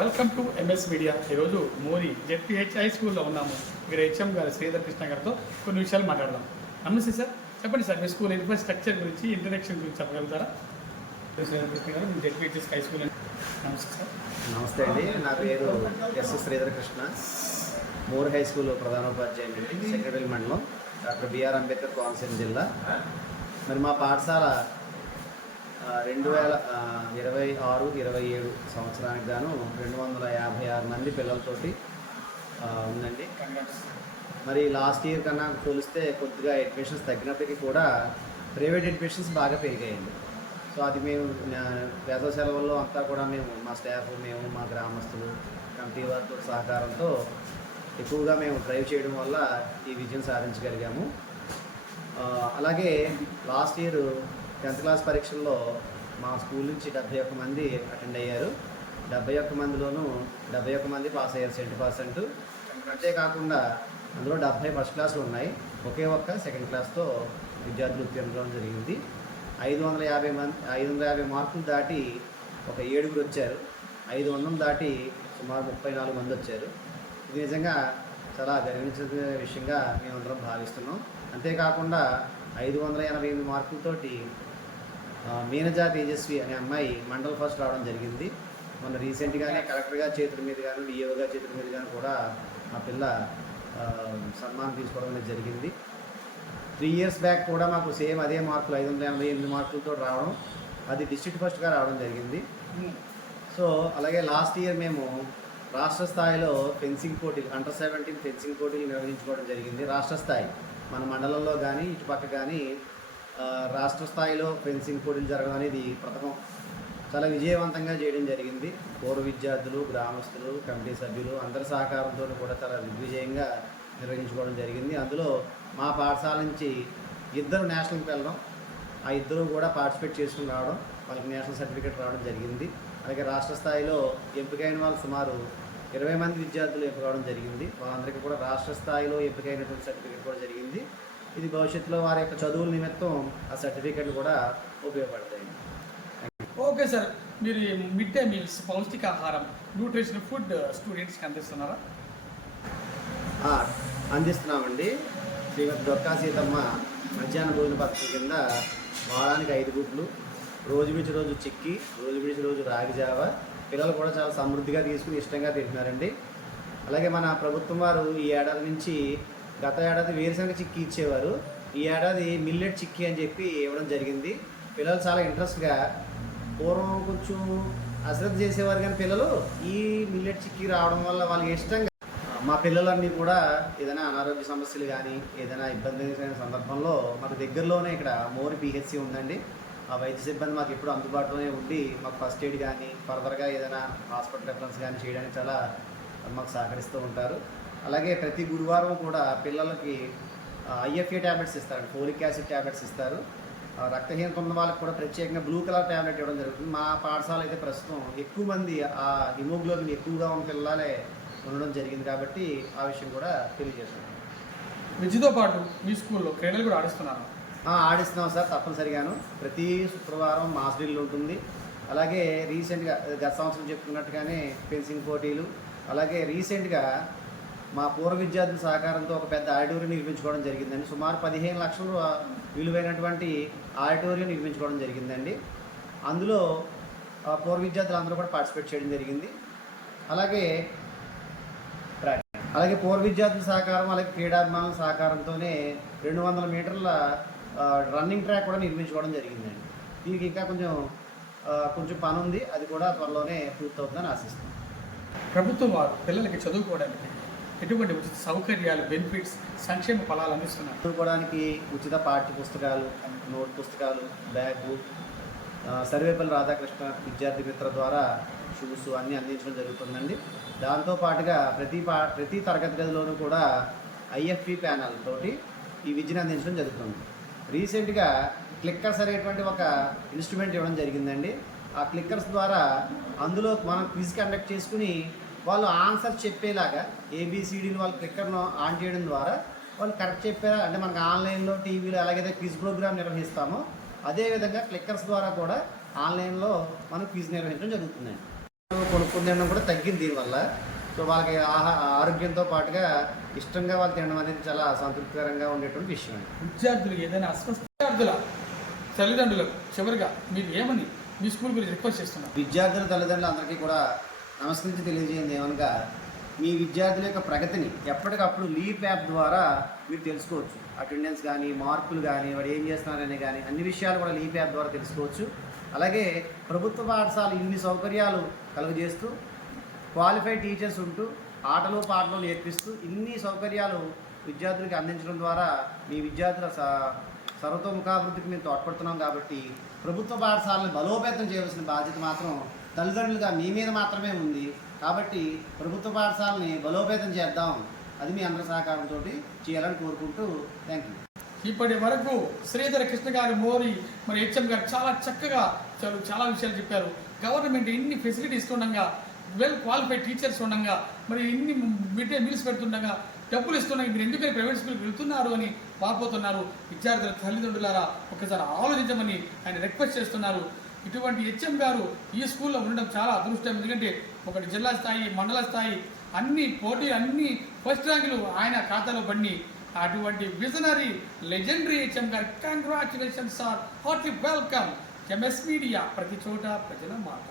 Welcome to MS media. ఈరోజు mori ZPH high స్కూల్లో ఉన్నాము. ఇక్కడ హెచ్ఎం గారు శ్రీధర్ కృష్ణ గారితో కొన్ని విషయాలు మాట్లాడదాం. నమస్తే సార్, చెప్పండి సార్, మీ స్కూల్ ఇన్ఫ్రాస్ట్రక్చర్ గురించి, ఇంట్రడక్షన్ గురించి చెప్పగలుగుతారా? శ్రీధర్ కృష్ణ గారు, మీ జెడ్పీహెచ్ఎస్ హై స్కూల్. నమస్తే సార్. నమస్తే అండి, నా పేరు ఎస్ శ్రీధర్ కృష్ణ. మోర్ హై స్కూల్ ప్రధానోపాధ్యాయులు, సెక్రటరీ మండలం, డాక్టర్ బిఆర్ అంబేద్కర్ కోనసీమ జిల్లా. మరి మా పాఠశాల 2026-27 సంవత్సరానికి గాను 256 మంది పిల్లలతోటి ఉందండి. మరి లాస్ట్ ఇయర్ కన్నా పోలిస్తే కొద్దిగా అడ్మిషన్స్ తగ్గినప్పటికీ కూడా ప్రైవేట్ అడ్మిషన్స్ బాగా పెరిగాయండి. సో అది మేము వేసవి సెలవుల్లో అంతా కూడా మా స్టాఫ్, మా గ్రామస్తులు, కమిటీ వారితో సహకారంతో ఎక్కువగా మేము డ్రైవ్ చేయడం వల్ల ఈ విజయం సాధించగలిగాము. అలాగే లాస్ట్ ఇయర్ 10th క్లాస్ పరీక్షల్లో మా స్కూల్ నుంచి 71 మంది అటెండ్ అయ్యారు. 71 మందిలోనూ 71 మంది పాస్ అయ్యారు, 70%. అంతేకాకుండా అందులో 70 ఫస్ట్ క్లాస్లు ఉన్నాయి. ఒకే ఒక్క సెకండ్ క్లాస్తో విద్యార్థులు ఉత్తీర్ణం జరిగింది. 550 మార్కులు దాటి ఒక 7 వచ్చారు. 500 దాటి సుమారు 34 మంది వచ్చారు. ఇది నిజంగా చాలా గర్వించిన విషయంగా మేమందరం భావిస్తున్నాం. అంతేకాకుండా 588 మార్కులతోటి మీనజా తేజస్వి అనే అమ్మాయి మండల్ ఫస్ట్ రావడం జరిగింది. మొన్న రీసెంట్గానే కలెక్టర్ గారి చేతుల మీద కానీ, డిఓ గారి చేతుల మీద కానీ కూడా ఆ పిల్ల సన్మానం తీసుకోవడం అనేది జరిగింది. 3 years బ్యాక్ కూడా మాకు సేమ్ అదే మార్కులు 588 మార్కులతో రావడం, అది డిస్ట్రిక్ట్ ఫస్ట్గా రావడం జరిగింది. సో అలాగే లాస్ట్ ఇయర్ మేము రాష్ట్ర స్థాయిలో ఫెన్సింగ్ పోటీలు, అండర్ 17 ఫెన్సింగ్ పోటీలు నిర్వహించుకోవడం జరిగింది. రాష్ట్ర స్థాయి మన మండలంలో కానీ ఇటుపక్క కానీ రాష్ట్ర స్థాయిలో ఫెన్సింగ్ పోటీలు జరగడం అనేది ప్రథమం. చాలా విజయవంతంగా చేయడం జరిగింది. పూర్వ విద్యార్థులు, గ్రామస్తులు, కమిటీ సభ్యులు అందరి సహకారంతో కూడా చాలా దిగ్విజయంగా నిర్వహించుకోవడం జరిగింది. అందులో మా పాఠశాల నుంచి 2 నేషనల్కి వెళ్ళడం, ఆ 2 కూడా పార్టిసిపేట్ చేసుకుని రావడం, వాళ్ళకి నేషనల్ సర్టిఫికేట్ రావడం జరిగింది. అలాగే రాష్ట్ర స్థాయిలో ఎంపికైన వాళ్ళు సుమారు 20 మంది విద్యార్థులు ఎంపిక కావడం జరిగింది. వాళ్ళందరికీ కూడా రాష్ట్ర స్థాయిలో ఎంపికైనటువంటి సర్టిఫికేట్ కూడా జరిగింది. ఇది భవిష్యత్తులో వారి యొక్క చదువుల నిమిత్తం ఆ సర్టిఫికేట్లు కూడా ఉపయోగపడతాయి. ఓకే సార్, మీరు మిడ్ డే మీల్స్, పౌష్టికాహారం, న్యూట్రిషన్ ఫుడ్ స్టూడెంట్స్కి అందిస్తున్నారా? అందిస్తున్నామండి. శ్రీమతి దొక్కా సీతమ్మ మధ్యాహ్న భోజన పథకం కింద వారానికి 5 గుడ్లు, రోజు విడిచి రోజు చిక్కి, రోజు విడిచి రోజు రాగి జావ పిల్లలు కూడా చాలా సమృద్ధిగా తీసుకుని ఇష్టంగా తింటున్నారండి. అలాగే మన ప్రభుత్వం వారు ఈ ఏడాది నుంచి, గత ఏడాది వేరుశనగ చిక్కీ ఇచ్చేవారు, ఈ ఏడాది మిల్లెట్ చిక్కీ అని చెప్పి ఇవ్వడం జరిగింది. పిల్లలు చాలా ఇంట్రెస్ట్గా, పూర్వం కొంచెం అశ్రద్ధ చేసేవారు కానీ పిల్లలు ఈ మిల్లెట్ చిక్కీ రావడం వల్ల వాళ్ళకి ఇష్టంగా, మా పిల్లలన్నీ కూడా ఏదైనా అనారోగ్య సమస్యలు కానీ ఏదైనా ఇబ్బందికరమైన సందర్భంలో మాకు దగ్గరలోనే ఇక్కడ మోర్ పిహెచ్సి ఉందండి. ఆ వైద్య సిబ్బంది మాకు ఎప్పుడు అందుబాటులోనే ఉండి మాకు ఫస్ట్ ఎయిడ్ కానీ ఫర్దర్గా ఏదైనా హాస్పిటల్ రెఫరెన్స్ కానీ చేయడానికి చాలా మాకు సహకరిస్తూ ఉంటారు. అలాగే ప్రతి గురువారం కూడా పిల్లలకి IFA ట్యాబ్లెట్స్ ఇస్తారండి, ఫోలిక్ యాసిడ్ ట్యాబ్లెట్స్ ఇస్తారు. రక్తహీనత ఉన్న వాళ్ళకి కూడా ప్రత్యేకంగా బ్లూ కలర్ ట్యాబ్లెట్ ఇవ్వడం జరుగుతుంది. మా పాఠశాల అయితే ప్రస్తుతం ఎక్కువ మంది ఆ హిమోగ్లోబిన్ ఎక్కువగా ఉన్న పిల్లలే ఉండడం జరిగింది కాబట్టి ఆ విషయం కూడా తెలియజేస్తున్నాం. విద్యతో పాటు మీ స్కూల్లో క్రీడలు కూడా ఆడిస్తున్నారు? ఆడిస్తున్నాం సార్, తప్పనిసరిగాను. ప్రతి శుక్రవారం మాస్ డ్రిల్ ఉంటుంది. అలాగే రీసెంట్గా గత సంవత్సరం చెప్పుకున్నట్టుగానే ఫెన్సింగ్ పోటీలు, అలాగే రీసెంట్గా మా పూర్వ విద్యార్థుల సహకారంతో ఒక పెద్ద ఆడిటోరియం నిర్మించుకోవడం జరిగిందండి. సుమారు 15 లక్షలు విలువైనటువంటి ఆడిటోరియం నిర్మించుకోవడం జరిగిందండి. అందులో పూర్వ విద్యార్థులు అందరూ కూడా పార్టిసిపేట్ చేయడం జరిగింది. అలాగే పూర్వ విద్యార్థుల సహకారం, అలాగే క్రీడాభిమానుల సహకారంతోనే 200 మీటర్ల రన్నింగ్ ట్రాక్ కూడా నిర్మించుకోవడం జరిగిందండి. దీనికి ఇంకా కొంచెం పని ఉంది, అది కూడా త్వరలోనే పూర్తవుతుందని ఆశిస్తున్నాం. ప్రభుత్వం వారు పిల్లలకి చదువుకోవడానికి ఎటువంటి ఉచిత సౌకర్యాలు, బెనిఫిట్స్, సంక్షేమ ఫలాలు అందిస్తున్నారు? చదువుకోవడానికి ఉచిత పాఠ్య పుస్తకాలు, నోట్ పుస్తకాలు, బ్యాగు, సర్వేపల్లి రాధాకృష్ణ విద్యార్థి మిత్ర ద్వారా షూస్ అన్నీ అందించడం జరుగుతుందండి. దాంతోపాటుగా ప్రతి తరగతి గదిలోనూ కూడా IFP ప్యానల్ తోటి ఈ విద్యను అందించడం జరుగుతుంది. రీసెంట్గా క్లిక్కర్స్ అనేటువంటి ఒక ఇన్స్ట్రుమెంట్ ఇవ్వడం జరిగిందండి. ఆ క్లిక్కర్స్ ద్వారా అందులో మనం క్విజ్ కండక్ట్ చేసుకుని వాళ్ళు ఆన్సర్స్ చెప్పేలాగా ABCDని వాళ్ళు క్లిక్కర్ను ఆన్ చేయడం ద్వారా వాళ్ళు కరెక్ట్ చెప్పేలా, అంటే మనకు ఆన్లైన్లో టీవీలో ఎలాగైతే క్విజ్ ప్రోగ్రామ్ నిర్వహిస్తామో అదేవిధంగా క్లిక్కర్స్ ద్వారా కూడా ఆన్లైన్లో మనం క్విజ్ నిర్వహించడం జరుగుతుందండి. కొనుక్కుని తినడం కూడా తగ్గింది దీనివల్ల. సో వాళ్ళకి ఆరోగ్యంతో పాటుగా ఇష్టంగా వాళ్ళు తినడం అనేది చాలా సంతృప్తికరంగా ఉండేటువంటి విషయం అండి. విద్యార్థులు ఏదైనా అస్వస్థ విద్యార్థుల తల్లిదండ్రులకు చివరిగా మీరు ఏమని మీ స్కూల్ గురించి రిక్వెస్ట్ చేస్తున్నారు? విద్యార్థుల తల్లిదండ్రులు అందరికీ కూడా నమస్కరించి తెలియజేయండి ఏమనగా, మీ విద్యార్థుల యొక్క ప్రగతిని ఎప్పటికప్పుడు లీప్ యాప్ ద్వారా మీరు తెలుసుకోవచ్చు. అటెండెన్స్ కానీ, మార్కులు కానీ, వాడు ఏం చేస్తున్నారనే కానీ అన్ని విషయాలు కూడా లీప్ యాప్ ద్వారా తెలుసుకోవచ్చు. అలాగే ప్రభుత్వ పాఠశాల ఇన్ని సౌకర్యాలు కలుగజేస్తూ క్వాలిఫైడ్ టీచర్స్ ఉంటూ ఆటలు పాటలు నేర్పిస్తూ ఇన్ని సౌకర్యాలు విద్యార్థులకి అందించడం ద్వారా మీ విద్యార్థుల సర్వతోముఖాభివృద్ధికి మేము తోడ్పడుతున్నాం. కాబట్టి ప్రభుత్వ పాఠశాలను బలోపేతం చేయవలసిన బాధ్యత మాత్రం తల్లిదండ్రులుగా మీ మీద మాత్రమే ఉంది. కాబట్టి ప్రభుత్వ పాఠశాలని బలోపేతం చేద్దాం, అది మీ అందరి సహకారంతో చేయాలని కోరుకుంటూ థ్యాంక్ యూ. ఇప్పటి వరకు శ్రీధర కృష్ణ గారు మోరి మరి హెచ్ఎం గారు చాలా చక్కగా చాలా విషయాలు చెప్పారు. గవర్నమెంట్ ఇన్ని ఫెసిలిటీస్ ఉండగా, వెల్ క్వాలిఫైడ్ టీచర్స్ ఉండగా, మరి ఇన్ని మిడ్ డే మీల్స్ పెడుతుండగా, డబ్బులు ఇస్తుండగా మీరు ఎందుకని ప్రైవేట్ స్కూల్కి వెళ్తున్నారు అని వాపోతున్నారు. విద్యార్థుల తల్లిదండ్రులారా ఒకసారి ఆలోచించమని ఆయన రిక్వెస్ట్ చేస్తున్నారు. ఇటువంటి హెచ్ఎం గారు ఈ స్కూల్లో ఉండడం చాలా అదృష్టం. ఎందుకంటే ఒకటి జిల్లా స్థాయి, మండల స్థాయి అన్ని పోటీ అన్ని ఫస్ట్ ర్యాంకులు ఆయన ఖాతాలో పడి అటువంటి విజనరీ లెజెండరీ హెచ్ఎం గారు congratulations sir, heartly welcome. MS media, ప్రతి చోట ప్రజల మాట.